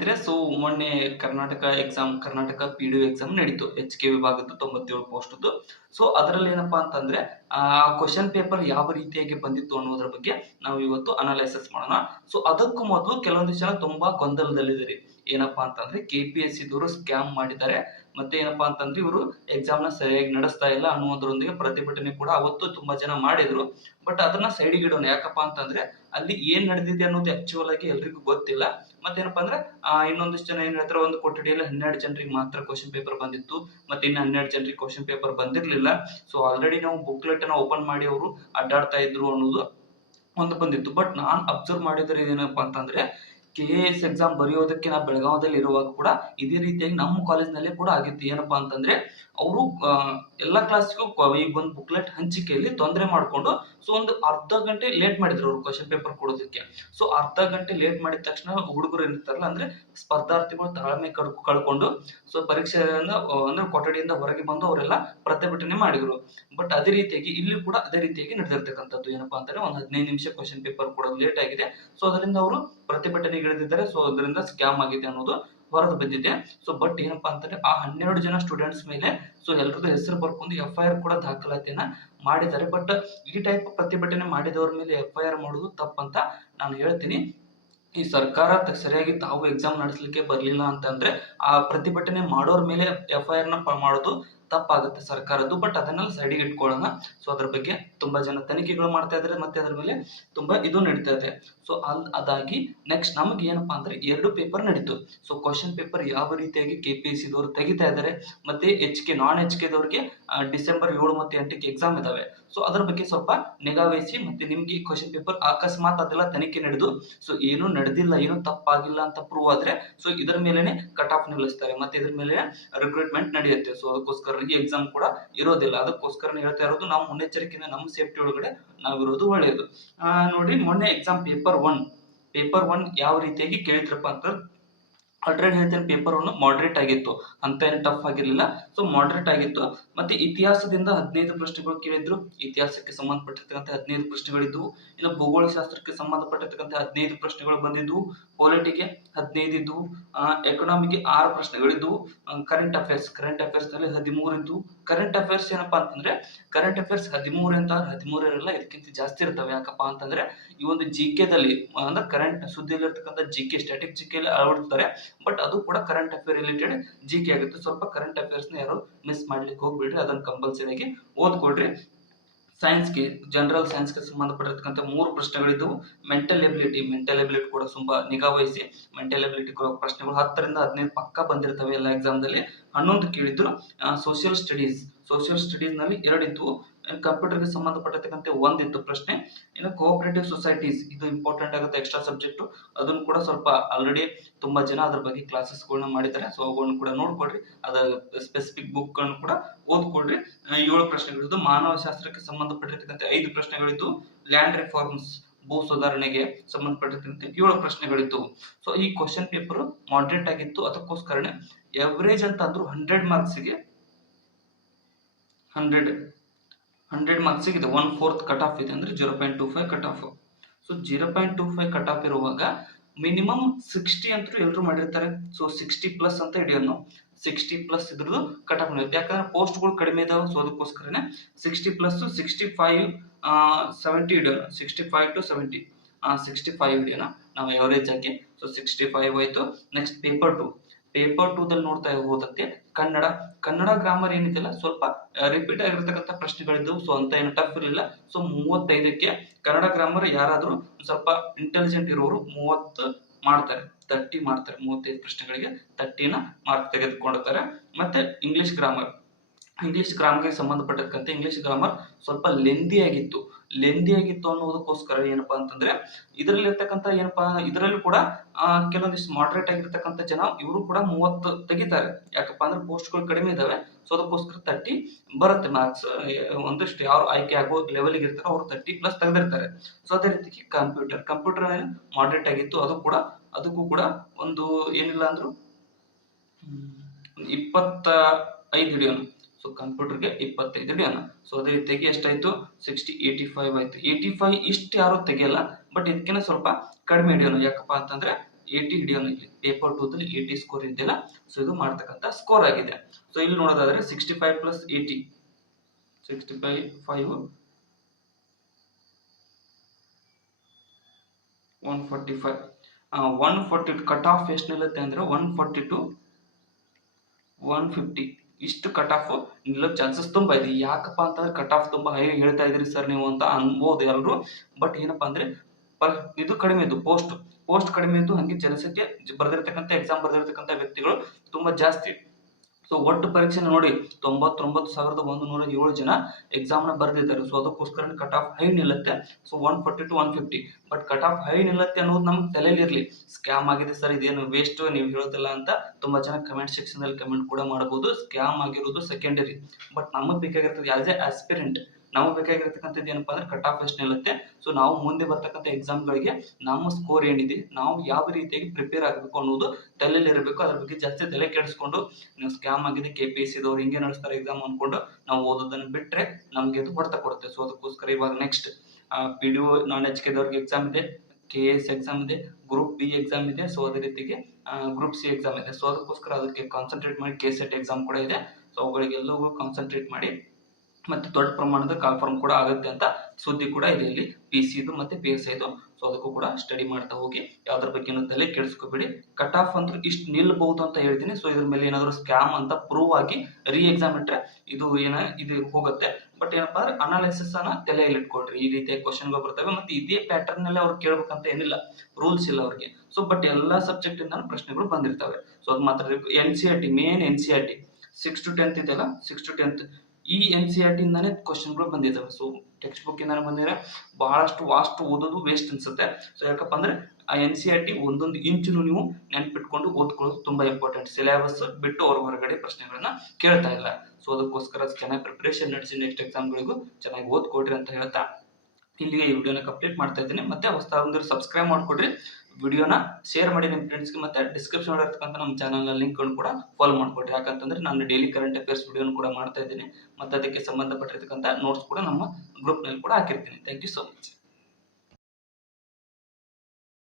ಸ್ನೇಹಿತರೆ, ಮೊನ್ನೆ Karnataka PDO exam ನಡೀತು. HK ವಿಭಾಗದ್ದು 97 ಪೋಸ್ಟ್ದು. ಅದರಲ್ಲಿ ಏನಪ್ಪಾ ಅಂತಂದ್ರೆ ಆ ಕ್ವಶನ್ ಪೇಪರ್ ಯಾವ ರೀತಿಯಾಗಿ ಬಂದಿತ್ತು ಅನ್ನೋದ್ರ ಬಗ್ಗೆ ನಾವು ಇವತ್ತು ಅನಾಲಿಸಿಸ್ ಮಾಡೋಣ. ಅದಕ್ಕೂ ಮೊದಲು ಕೆಲವೊಂದಿಷ್ಟು ಜನ ತುಂಬಾ ಗೊಂದಲದಲ್ಲಿದ್ದಾರೆ. ಏನಪ್ಪಾ ಅಂತಂದ್ರೆ KPSC ದವರು ಸ್ಕ್ಯಾಮ್ ಮಾಡಿದ್ದಾರೆ, ಮತ್ತೆ ಏನಪ್ಪಾ ಅಂತಂದ್ರೆ ಇವರು ಎಕ್ಸಾಮ್ ನ ಸರಿಯಾಗಿ ನಡೆಸ್ತಾ ಇಲ್ಲ ಅನ್ನೋದ್ರೊಂದಿಗೆ ಪ್ರತಿಭಟನೆ ಕೂಡ ಅವತ್ತು ತುಂಬಾ ಜನ ಮಾಡಿದ್ರು. ಬಟ್ ಅದನ್ನ ಸೈಡಿಗೆ ಇಡೋಣ. ಯಾಕಪ್ಪಾ ಅಂತಂದ್ರೆ ಅಲ್ಲಿ ಏನ್ ನಡೆದಿದೆ ಅನ್ನೋದು ಆಕ್ಚುಯಲ್ ಆಗಿ ಎಲ್ರಿಗೂ ಗೊತ್ತಿಲ್ಲ. ಮತ್ತೇನಪ್ಪಾ ಅಂದ್ರೆ ಇನ್ನೊಂದಿಷ್ಟು ಜನ ಏನ್ ಹೇಳ್ತಾರೆ, ಒಂದು ಕೊಠಡಿಯಲ್ಲಿ 12 ಜನರಿಗೆ ಮಾತ್ರ ಕ್ವಶನ್ ಪೇಪರ್ ಬಂದಿತ್ತು, ಮತ್ತೆ ಇನ್ನು 12 ಜನರಿಗೆ ಕ್ವಶನ್ ಪೇಪರ್ ಬಂದಿರ್ಲಿಲ್ಲ. ಆಲ್ರೆಡಿ ನಾವು ಬುಕ್ಲೆಟ್ ಅನ್ನ ಓಪನ್ ಮಾಡಿ ಅವರು ಅಡ್ಡಾಡ್ತಾ ಇದ್ರು ಅನ್ನೋದು ಒಂದು ಬಂದಿತ್ತು. ಬಟ್ ನಾನ್ ಅಬ್ಸರ್ವ್ ಮಾಡಿದ್ರೆ ಏನಪ್ಪಾ ಅಂತಂದ್ರೆ KAS ಎಕ್ಸಾಮ್ ಬರೆಯೋದಕ್ಕೆ ನಾ ಬೆಳಗಾವದಲ್ಲಿ ಇರುವಾಗ ಕೂಡ ಇದೇ ರೀತಿಯಾಗಿ ನಮ್ಮ ಕಾಲೇಜ್ನಲ್ಲೇ ಕೂಡ ಆಗಿತ್ತು. ಏನಪ್ಪಾ ಅಂತಂದ್ರೆ ಅವರು ಎಲ್ಲಾ ಕ್ಲಾಸ್ಗೂ ಈ ಒಂದು ಬುಕ್ಲೆಟ್ ಹಂಚಿಕೆಯಲ್ಲಿ ತೊಂದರೆ ಮಾಡ್ಕೊಂಡು ಒಂದು ಅರ್ಧ ಗಂಟೆ ಲೇಟ್ ಮಾಡಿದ್ರು ಅವ್ರು ಕ್ವಶನ್ ಪೇಪರ್ ಕೊಡೋದಕ್ಕೆ. ಅರ್ಧ ಗಂಟೆ ಲೇಟ್ ಮಾಡಿದ ತಕ್ಷಣ ಹುಡುಗರು ಏನಿರ್ತಾರಲ್ಲ, ಅಂದ್ರೆ ಸ್ಪರ್ಧಾರ್ಥಿಗಳು ತಾಳ್ಮೆ ಕಳ್ಕೊಂಡು ಪರೀಕ್ಷೆಯಿಂದ ಅಂದ್ರೆ ಕೊಠಡಿಯಿಂದ ಹೊರಗೆ ಬಂದು ಅವರೆಲ್ಲ ಪ್ರತಿಭಟನೆ ಮಾಡಿದ್ರು. ಬಟ್ ಅದೇ ರೀತಿಯಾಗಿ ಇಲ್ಲಿ ಕೂಡ ಅದೇ ರೀತಿಯಾಗಿ ನಡೆದಿರ್ತಕ್ಕಂಥದ್ದು. ಏನಪ್ಪಾ ಅಂತಂದ್ರೆ ಒಂದು 15 ನಿಮಿಷ ಕ್ವಶನ್ ಪೇಪರ್ ಕೊಡೋದು ಲೇಟ್ ಆಗಿದೆ. ಅದರಿಂದ ಅವರು ಪ್ರತಿಭಟನೆಗೆ ಇಳಿದಿದ್ದಾರೆ. ಅದರಿಂದ ಸ್ಕ್ಯಾಮ್ ಆಗಿದೆ ಅನ್ನೋದು ಹೊರದು ಬಂದಿದೆ. ಬಟ್ ಏನಪ್ಪಾ ಅಂತಂದ್ರೆ ಆ 12 ಜನ ಸ್ಟೂಡೆಂಟ್ಸ್ ಮೇಲೆ ಎಲ್ರದ್ದು ಹೆಸರು ಬರ್ಕೊಂಡು FIR ಕೂಡ ದಾಖಲಾತಿಯನ್ನ ಮಾಡಿದ್ದಾರೆ. ಬಟ್ ಈ ಟೈಪ್ ಪ್ರತಿಭಟನೆ ಮಾಡಿದವ್ರ ಮೇಲೆ FIR ಮಾಡೋದು ತಪ್ಪಂತ ನಾನು ಹೇಳ್ತೀನಿ. ಈ ಸರ್ಕಾರ ಸರಿಯಾಗಿ ತಾವು ಎಕ್ಸಾಮ್ ನಡೆಸಲಿಕ್ಕೆ ಬರ್ಲಿಲ್ಲ ಅಂತಂದ್ರೆ ಆ ಪ್ರತಿಭಟನೆ ಮಾಡೋರ್ ಮೇಲೆ FIR ನ ಮಾಡೋದು ತಪ್ಪಾಗುತ್ತೆ ಸರ್ಕಾರದ್ದು. ಬಟ್ ಅದನ್ನೆಲ್ಲ ಸೈಡಿಗೆ ಇಟ್ಕೊಳ್ಳೋಣ. ಅದ್ರ ಬಗ್ಗೆ ತುಂಬಾ ಜನ ತನಿಖೆಗಳು ಮಾಡ್ತಾ ಇದ್ದಾರೆ, ಮತ್ತೆ ಅದ್ರ ಮೇಲೆ ತುಂಬಾ ಇದು ನಡೀತಾ ಇದೆ. ಅದಾಗಿ ನೆಕ್ಸ್ಟ್ ನಮ್ಗೆ ಏನಪ್ಪಾ ಅಂದ್ರೆ 2 ಪೇಪರ್ ನಡೀತು. ಕ್ವಶನ್ ಪೇಪರ್ ಯಾವ ರೀತಿಯಾಗಿ KPSC ದವರು ತೆಗಿತಾ ಇದ್ದಾರೆ, ಮತ್ತೆ ನಾನ್ HK ದವ್ರಿಗೆ ಡಿಸೆಂಬರ್ 7 ಮತ್ತು 8ಕ್ಕೆ ಎಕ್ಸಾಮ್ ಇದಾವೆ. ಅದ್ರ ಬಗ್ಗೆ ಸ್ವಲ್ಪ ನಿಗಾ ವಹಿಸಿ, ಮತ್ತೆ ನಿಮ್ಗೆ ಕ್ವಶನ್ ಪೇಪರ್ ಅಕಸ್ಮಾತ್ ಅದೆಲ್ಲ ತನಿಖೆ ನಡೆದು ಏನು ನಡೆದಿಲ್ಲ, ಏನು ತಪ್ಪಾಗಿಲ್ಲ ಅಂತ ಪ್ರೂವ್ ಆದ್ರೆ ಇದರ ಮೇಲೆನೆ ಕಟ್ ಆಫ್ ನಿಲ್ಲಿಸ್ತಾರೆ, ಮತ್ತೆ ಇದ್ರ ಮೇಲೆ ರಿಕ್ರೂಟ್ಮೆಂಟ್ ನಡೆಯುತ್ತೆ. ಅದಕ್ಕೋಸ್ಕರ ಈ ಎಕ್ಸಾಮ್ ಕೂಡ ಇರೋದಿಲ್ಲ. ಅದಕ್ಕೋಸ್ಕರ ಹೇಳ್ತಾ ಇರೋದು, ನಾವು ಮುನ್ನೆಚ್ಚರಿಕೆಯಿಂದ ನಮ್ಮ ಸೇಫ್ಟಿ ಒಳಗಡೆ ನಾವಿರೋದು ಒಳ್ಳೆಯದು. ನೋಡಿ, ಮೊನ್ನೆ ಎಕ್ಸಾಮ್ ಪೇಪರ್ ಒನ್ ಯಾವ ರೀತಿಯಾಗಿ ಕೇಳಿದ್ರಪ್ಪ ಅಂತ ಆಲ್ರೆಡಿ ಹೇಳ್ತೇನೆ. ಪೇಪರ್ 1 ಮಾಡರೇಟ್ ಆಗಿತ್ತು, ಅಂತ ಏನು ಟಫ್ ಆಗಿರ್ಲಿಲ್ಲ. ಮಾಡರೇಟ್ ಆಗಿತ್ತು. ಮತ್ತೆ ಇತಿಹಾಸದಿಂದ 15 ಪ್ರಶ್ನೆಗಳು ಕೇಳಿದ್ರು. ಇತಿಹಾಸಕ್ಕೆ ಸಂಬಂಧಪಟ್ಟಿರ್ತಕ್ಕಂಥ 15 ಪ್ರಶ್ನೆಗಳಿದ್ವು. ಇನ್ನು ಭೂಗೋಳ ಶಾಸ್ತ್ರಕ್ಕೆ ಸಂಬಂಧಪಟ್ಟಿರ್ತಕ್ಕಂಥ 15 ಪ್ರಶ್ನೆಗಳು ಬಂದಿದ್ವು. ಪೊಲಿಟಿಗೆ 15 ಇದ್ವು. ಎಕನಾಮಿಗೆ 6 ಪ್ರಶ್ನೆಗಳಿದ್ವು. ಕರೆಂಟ್ ಅಫೇರ್ಸ್ ನಲ್ಲಿ 13 ಇದ್ವು. ಕರೆಂಟ್ ಅಫೇರ್ಸ್ ಏನಪ್ಪಾ ಅಂತಂದ್ರೆ ಕರೆಂಟ್ ಅಫೇರ್ಸ್ 13 ಅಂತ 13 ಇರಲ್ಲ, ಇದಕ್ಕಿಂತ ಜಾಸ್ತಿ ಇರ್ತವೆ. ಯಾಕಪ್ಪಾ ಅಂತಂದ್ರೆ ಈ ಒಂದು GK ದಲ್ಲಿ ಅಂದ್ರೆ ಕರೆಂಟ್ ಸುದ್ದಿಯಲ್ಲಿರ್ತಕ್ಕಂಥ GK ಸ್ಟ್ಯಾಟಿಕ್ GK ಅಳವಡಿಸ್ತಾರೆ. ಬಟ್ ಅದು ಕೂಡ ಕರೆಂಟ್ ಅಫೇರ್ ರಿಲೇಟೆಡ್ GK ಆಗುತ್ತೆ. ಸ್ವಲ್ಪ ಕರೆಂಟ್ ಅಫೇರ್ಸ್ ನ ಯಾರು ಮಿಸ್ ಮಾಡ್ಲಿಕ್ಕೆ ಹೋಗ್ಬೇಡ್ರಿ, ಅದನ್ನ ಕಂಪಲ್ಸರಿ ಆಗಿ ಓದ್ಕೊಡ್ರಿ. ಜನರಲ್ ಸೈನ್ಸ್ಗೆ ಸಂಬಂಧಪಟ್ಟಿರ್ತಕ್ಕಂಥ 3 ಪ್ರಶ್ನೆಗಳಿದ್ದವು. ಮೆಂಟಲ್ ಎಬಿಲಿಟಿ ಕೂಡ ತುಂಬಾ ನಿಗಾ ವಹಿಸಿ. ಮೆಂಟಲ್ ಎಬಿಲಿಟಿ ಪ್ರಶ್ನೆಗಳು 10 ರಿಂದ 15 ಪಕ್ಕ ಬಂದಿರ್ತವೆ ಎಲ್ಲ ಎಕ್ಸಾಮ್ ದಲ್ಲಿ. 11 ಕೇಳಿದ್ರು. ಸೋಷಿಯಲ್ ಸ್ಟಡೀಸ್ ನಲ್ಲಿ 2 ಇದ್ವು. ಕಂಪ್ಯೂಟರ್ಗೆ ಸಂಬಂಧಪಟ್ಟಿರ್ತಕ್ಕಂಥ 1 ಇತ್ತು ಪ್ರಶ್ನೆ. ಇನ್ನು ಕೋಆಪರೇಟಿವ್ ಸೊಸೈಟೀಸ್, ಇದು ಇಂಪಾರ್ಟೆಂಟ್ ಆಗುತ್ತೆ, ಎಕ್ಸ್ಟ್ರಾ ಸಬ್ಜೆಕ್ಟ್. ಅದನ್ನು ಕೂಡ ಸ್ವಲ್ಪ ಆಲ್ರೆಡಿ ತುಂಬಾ ಜನ ಅದ್ರ ಬಗ್ಗೆ ಕ್ಲಾಸಸ್ ಗಳನ್ನ ಮಾಡಿದ್ದಾರೆ. ಅವುಗಳನ್ನು ಕೂಡ ನೋಡ್ಕೊಡ್ರಿ. ಅದ ಸ್ಪೆಸಿಫಿಕ್ ಬುಕ್ ಗಳನ್ನು ಕೂಡ ಓದ್ಕೊಡ್ರಿ. 7 ಪ್ರಶ್ನೆಗಳಿದ್ದು. ಮಾನವ ಶಾಸ್ತ್ರಕ್ಕೆ ಸಂಬಂಧಪಟ್ಟಿರ್ತಕ್ಕಂಥ 5 ಪ್ರಶ್ನೆಗಳಿದ್ದು. ಲ್ಯಾಂಡ್ ರಿಫಾರ್ಮ್ಸ್, ಭೂ ಸುಧಾರಣೆಗೆ ಸಂಬಂಧಪಟ್ಟಿರ್ತಕ್ಕಂಥ 7 ಪ್ರಶ್ನೆಗಳಿತ್ತು. ಈ ಕ್ವಶನ್ ಪೇಪರ್ ಮಾಡರೇಟ್ ಆಗಿತ್ತು. ಅದಕ್ಕೋಸ್ಕರನೇ ಎವರೇಜ್ ಅಂತ ಅಂದ್ರು 100 ಮಾರ್ಕ್ಸ್ಗೆ 100 ಮಾರ್ಕ್ಸ್ಗೆ ಇದೆ 1/4 ಕಟ್ ಆಫ್ ಇದೆ, ಅಂದ್ರೆ 0.25 ಕಟ್ ಆಫ್. 0.25 ಕಟ್ ಆಫ್ ಇರುವಾಗ ಮಿನಿಮಮ್ 60 ಅಂತೂ ಎಲ್ಲರೂ ಮಾಡಿರ್ತಾರೆ. 60 ಪ್ಲಸ್ ಅಂತ ಹಿಡಿಯೋದು ನಾವು. 60 ಪ್ಲಸ್ ಇದ್ರದ್ದು ಕಟ್ ಆಫ್ ಇರುತ್ತೆ. ಯಾಕಂದ್ರೆ ಪೋಸ್ಟ್ಗಳು ಕಡಿಮೆ ಇದಾವೆ. ಅದಕ್ಕೋಸ್ಕರನೇ 60 ಪ್ಲಸ್ 65 70 ಹಿಡಿಯೋಣ. 65 to 70 65 ಹಿಡಿಯೋಣ ನಾವು ಎವರೇಜ್ ಆಗಿ. 65 ಆಯ್ತು. ನೆಕ್ಸ್ಟ್ ಪೇಪರ್ 2 ದಲ್ಲಿ ನೋಡ್ತಾ ಹೋದಂತೆ ಕನ್ನಡ ಗ್ರಾಮರ್ ಏನಿದೆಯಲ್ಲ, ಸ್ವಲ್ಪ ರಿಪೀಟ್ ಆಗಿರ್ತಕ್ಕಂಥ ಪ್ರಶ್ನೆಗಳಿದ್ದವು. ಅಂತ ಏನು ಟಫ್ ಇರಲಿಲ್ಲ. 35ಕ್ಕೆ ಕನ್ನಡ ಗ್ರಾಮರ್ ಯಾರಾದ್ರೂ ಸ್ವಲ್ಪ ಇಂಟೆಲಿಜೆಂಟ್ ಇರೋರು 30 ಮಾಡ್ತಾರೆ, 30 ಮಾಡ್ತಾರೆ. 35 ಪ್ರಶ್ನೆಗಳಿಗೆ 30ನ ಮಾರ್ಕ್ ತೆಗೆದುಕೊಂಡಿರ್ತಾರೆ. ಮತ್ತೆ ಇಂಗ್ಲಿಷ್ ಗ್ರಾಮರ್ಗೆ ಸಂಬಂಧಪಟ್ಟಿರ್ತಕ್ಕಂಥ ಇಂಗ್ಲಿಷ್ ಗ್ರಾಮರ್ ಸ್ವಲ್ಪ ಲೆಂದಿ ಆಗಿತ್ತು ಅನ್ನೋದಕ್ಕೋಸ್ಕರ ಏನಪ್ಪಾ ಅಂತಂದ್ರೆ ಇದರಲ್ಲಿ ಕೂಡ ಕೆಲವೊಂದಿಷ್ಟು ಮಾಡರೇಟ್ ಆಗಿರ್ತಕ್ಕಂಥ ಜನ ಇವರು ಕೂಡ 30 ತೆಗಿತಾರೆ. ಯಾಕಪ್ಪ ಅಂದ್ರೆ ಪೋಸ್ಟ್ಗಳು ಕಡಿಮೆ ಇದಾವೆ. ಅದಕ್ಕೋಸ್ಕರ 30 ಬರುತ್ತೆ ಮಾರ್ಕ್ಸ್. ಒಂದಷ್ಟು ಯಾರು ಆಯ್ಕೆ ಆಗೋ ಲೆವೆಲ್ಗೆ ಇರ್ತಾರೋ ಅವರು 30 ಪ್ಲಸ್ ತೆಗೆದಿರ್ತಾರೆ. ಅದೇ ರೀತಿ ಕಂಪ್ಯೂಟರ್ ಮಾಡರೇಟ್ ಆಗಿತ್ತು. ಅದಕ್ಕೂ ಕೂಡ ಒಂದು ಏನಿಲ್ಲ ಅಂದ್ರು 25 ಹಿಡಿಯೋಣ. ಕಂಪ್ಯೂಟರ್ಗೆ 25 ಹಿಡಿಯೋಣ. ಅದೇ ರೀತಿಯಾಗಿ ಎಷ್ಟಾಯ್ತು, 60 85 ಆಯ್ತು. 85 ಇಷ್ಟು ಯಾರು ತೆಗಿಯಲ್ಲ, ಬಟ್ ಇದಕ್ಕಿಂತ ಸ್ವಲ್ಪ ಕಡಿಮೆ ಹಿಡಿಯೋಣ. ಯಾಕಪ್ಪ ಅಂತಂದ್ರೆ 80 ಹಿಡಿಯೋಣ. ಇಲ್ಲಿ ಪೇಪರ್ 2 ದಲ್ಲಿ 80 ಸ್ಕೋರ್ ಇದೆಯಲ್ಲ, ಸೊ ಇದು ಮಾಡ್ತಕ್ಕಂಥ ಸ್ಕೋರ್ ಆಗಿದೆ. ಸೊ ಇಲ್ಲಿ ನೋಡೋದಾದ್ರೆ 65 ಪ್ಲಸ್ 80, 65 5 145, 140 ಕಟ್ ಆಫ್ ಎಷ್ಟು ನಿಲ್ಲುತ್ತೆ ಅಂದ್ರೆ 140 to 150 ಇಷ್ಟು ಕಟ್ ಆಫ್ ನಿಲ್ಲೋ ಚಾನ್ಸಸ್ ತುಂಬಾ ಇದೆ. ಯಾಕಪ್ಪ ಅಂತಂದ್ರೆ ಕಟ್ ಆಫ್ ತುಂಬಾ ಹೈ ಹೇಳ್ತಾ ಇದ್ರಿ ಸರ್ ನೀವು ಅಂತ ಅನ್ಬೋದು ಎಲ್ಲರೂ. ಬಟ್ ಏನಪ್ಪಾ ಅಂದ್ರೆ ಇದು ಕಡಿಮೆ ಇದ್ದು, ಪೋಸ್ಟ್ ಕಡಿಮೆ ಇದ್ದು, ಹಂಗೆ ಜನಸಂಖ್ಯೆ ಬರೆದಿರ್ತಕ್ಕಂಥ ಎಕ್ಸಾಮ್ ಬರೆದಿರ್ತಕ್ಕಂಥ ವ್ಯಕ್ತಿಗಳು ತುಂಬಾ ಜಾಸ್ತಿ. ಸೊ ಒಟ್ಟು ಪರೀಕ್ಷೆ ನೋಡಿ 99,107 ಜನ ಎಕ್ಸಾಮ್ ನ ಬರೆದಿದ್ದಾರೆ. ಸೊ ಅದಕ್ಕೋಸ್ಕರ ಕಟ್ ಆಫ್ ಹೈ ನಿಲ್ಲುತ್ತೆ. So 140 to 150. But cut off high ನಿಲ್ಲುತ್ತೆ ಅನ್ನೋದು ನಮ್ಗೆ ತಲೆಯಲ್ಲಿ ಇರ್ಲಿ. ಸ್ಕ್ಯಾಮ್ ಆಗಿದೆ ಸರ್, ಇದೇನು ವೇಸ್ಟ್ ನೀವು ಹೇಳೋದಿಲ್ಲ ಅಂತ ತುಂಬಾ ಜನ ಕಮೆಂಟ್ ಸೆಕ್ಷನ್ ಅಲ್ಲಿ ಕಮೆಂಟ್ ಕೂಡ ಮಾಡಬಹುದು. ಸ್ಕ್ಯಾಮ್ ಆಗಿರೋದು ಸೆಕೆಂಡರಿ. ಬಟ್ ನಮಗ್ ಬೇಕಾಗಿರ್ತದೆ ಆಸ್ ಎ ಆಸ್ಪಿರೆಂಟ್, ನಮಗೆ ಬೇಕಾಗಿರ್ತಕ್ಕಂಥದ್ದು ಏನಪ್ಪಾ ಅಂದ್ರೆ ಕಟ್ ಆಫ್ ಎಷ್ಟು ನಿಲ್ಲುತ್ತೆ. ಸೊ ನಾವು ಮುಂದೆ ಬರ್ತಕ್ಕಂಥ ಎಕ್ಸಾಮ್ಗಳಿಗೆ ನಮ್ಮ ಸ್ಕೋರ್ ಏನಿದೆ, ನಾವು ಯಾವ ರೀತಿಯಾಗಿ ಪ್ರಿಪೇರ್ ಆಗಬೇಕು ಅನ್ನೋದು ತಲೆಯಲ್ಲಿ ಇರಬೇಕು. ಅದ್ರ ಬಗ್ಗೆ ಜಾಸ್ತಿ ತಲೆ ಕೆಡಿಸ್ಕೊಂಡು ನೀವು ಸ್ಕ್ಯಾಮ್ ಆಗಿದೆ KPSC ದವ್ರು ಹಿಂಗೆ ನಡೆಸ್ತಾರೆ ಎಕ್ಸಾಮ್ ಅನ್ಕೊಂಡು ನಾವು ಓದೋದನ್ನ ಬಿಟ್ರೆ ನಮ್ಗೆ ಅದು ಹೊಡೆತ ಕೊಡುತ್ತೆ. ಸೊ ಅದಕ್ಕೋಸ್ಕರ ಇವಾಗ ನೆಕ್ಸ್ಟ್ PDO ನಾನ್ HK ದವ್ರಿಗೆ ಎಕ್ಸಾಮ್ ಇದೆ, KS ಎಕ್ಸಾಮ್ ಇದೆ, ಗ್ರೂಪ್ B ಎಕ್ಸಾಮ್ ಇದೆ. ಸೊ ಅದೇ ರೀತಿಗೆ ಗ್ರೂಪ್ C ಎಕ್ಸಾಮ್ ಇದೆ. ಸೊ ಅದಕ್ಕೋಸ್ಕರ ಅದಕ್ಕೆ ಕಾನ್ಸಂಟ್ರೇಟ್ ಮಾಡಿ KSET ಎಕ್ಸಾಮ್ ಕೂಡ ಇದೆ. ಸೊ ಅವುಗಳಿಗೆಲ್ಲವೂ ಕಾನ್ಸಂಟ್ರೇಟ್ ಮಾಡಿ ಮತ್ತೆ ದೊಡ್ಡ ಪ್ರಮಾಣದ ಕಾಲ್ಫಾರ್ಮ್ ಕೂಡ ಆಗುತ್ತೆ ಅಂತ ಸುದ್ದಿ ಕೂಡ ಇದೆ ಇಲ್ಲಿ, PC ಇದು ಮತ್ತೆ PSI ಇದು. ಸೊ ಅದಕ್ಕೂ ಕೂಡ ಸ್ಟಡಿ ಮಾಡ್ತಾ ಹೋಗಿ, ಯಾವ್ದ್ರ ಬಗ್ಗೆ ತಲೆ ಕೆಡಿಸ್ಕೋಬೇಡಿ. ಕಟ್ ಆಫ್ ಅಂತೂ ಇಷ್ಟು ನಿಲ್ಬಹುದು ಅಂತ ಹೇಳ್ತೀನಿ. ಸೊ ಇದ್ರ ಮೇಲೆ ಏನಾದ್ರು ಸ್ಕ್ಯಾಮ್ ಅಂತ ಪ್ರೂವ್ ಆಗಿ ಎಕ್ಸಾಮ್ ಇಟ್ರೆ ಇದು ಹೋಗುತ್ತೆ. ಬಟ್ ಏನಪ್ಪಾ ಅಂದ್ರೆ ಅನಾಲಿಸಿಸ್ ಅನ್ನ ತಲೆಯಲ್ಲಿ ಇಟ್ಕೊಳ್ರಿ. ಈ ರೀತಿಯ ಕ್ವಶನ್ಗಳು ಬರ್ತವೆ, ಮತ್ತೆ ಇದೇ ಪ್ಯಾಟರ್ನ್ ನಲ್ಲಿ ಅವ್ರು ಕೇಳ್ಬೇಕಂತ ಏನಿಲ್ಲ, ರೂಲ್ಸ್ ಇಲ್ಲ ಅವ್ರಿಗೆ. ಸೊ ಬಟ್ ಎಲ್ಲಾ ಸಬ್ಜೆಕ್ಟ್ ಇಂದ ಪ್ರಶ್ನೆಗಳು ಬಂದಿರ್ತವೆ. ಸೊ ಅದು ಮಾತ್ರ NCERT, main NCERT 6 to 10th ಇದೆಯಲ್ಲ, 6 to 10th ಈ NCERT ಇಂದಾನೆ ಕ್ವಶನ್ಗಳು ಬಂದಿದ್ದಾವೆ. ಸೊ ಟೆಕ್ಸ್ಟ್ ಬುಕ್ ಇಂದಾನೆ ಬಂದಿದ್ರೆ ಬಹಳಷ್ಟು ವಾಸ್ಟ್ ಓದೋದು ವೇಸ್ಟ್ ಅನ್ಸುತ್ತೆ. ಸೊ ಯಾಕಪ್ಪ ಅಂದ್ರೆ ಆ NCERT ಒಂದೊಂದು ಇಂಚು ನೀವು ನೆನ್ಪಿಟ್ಕೊಂಡು ಓದ್ಕೊಳ್ಳೋದು ತುಂಬಾ ಇಂಪಾರ್ಟೆಂಟ್. ಸಿಲೆಬಸ್ ಬಿಟ್ಟು ಅವ್ರ ಹೊರಗಡೆ ಪ್ರಶ್ನೆಗಳನ್ನ ಕೇಳ್ತಾ ಇಲ್ಲ. ಸೊ ಅದಕ್ಕೋಸ್ಕರ ಚೆನ್ನಾಗಿ ಪ್ರಿಪರೇಷನ್ ನಡೆಸಿ ನೆಕ್ಸ್ಟ್ ಎಕ್ಸಾಮ್ಗಳಿಗೂ ಚೆನ್ನಾಗಿ ಓದ್ಕೊಡ್ರಿ ಅಂತ ಹೇಳ್ತಾ ಇಲ್ಲಿಗೆ ಈ ವಿಡಿಯೋನ ಕಂಪ್ಲೀಟ್ ಮಾಡ್ತಾ ಇದ್ದೀನಿ. ಮತ್ತೆ ಹೊಸದಾಗಿ ಸಬ್ಸ್ಕ್ರೈಬ್ ಮಾಡ್ಕೊಡ್ರಿ, ವಿಡಿಯೋನ ಶೇರ್ ಮಾಡಿ ನಿಮ್ಮ ಫ್ರೆಂಡ್ಸ್ಗೆ, ಮತ್ತೆ ಡಿಸ್ಕ್ರಿಪ್ಷನ್ ಇರ್ತಕ್ಕಂಥ ನಮ್ಮ ಚಾನಲ್ ಲಿಂಕ್ ಕೂಡ ಫಾಲೋ ಮಾಡ್ಕೊಡ್ರಿ. ಯಾಕಂತಂದ್ರೆ ನಾನು ಡೈಲಿ ಕರೆಂಟ್ ಅಫೇರ್ಸ್ ವಿಡಿಯೋನ ಕೂಡ ಮಾಡ್ತಾ ಇದ್ದೀನಿ, ಮತ್ತೆ ಅದಕ್ಕೆ ಸಂಬಂಧಪಟ್ಟಿರ್ತಕ್ಕಂಥ ನೋಟ್ಸ್ ಕೂಡ ನಮ್ಮ ಗ್ರೂಪ್ ನಲ್ಲಿ ಕೂಡ ಹಾಕಿರ್ತೀನಿ. Thank you so much.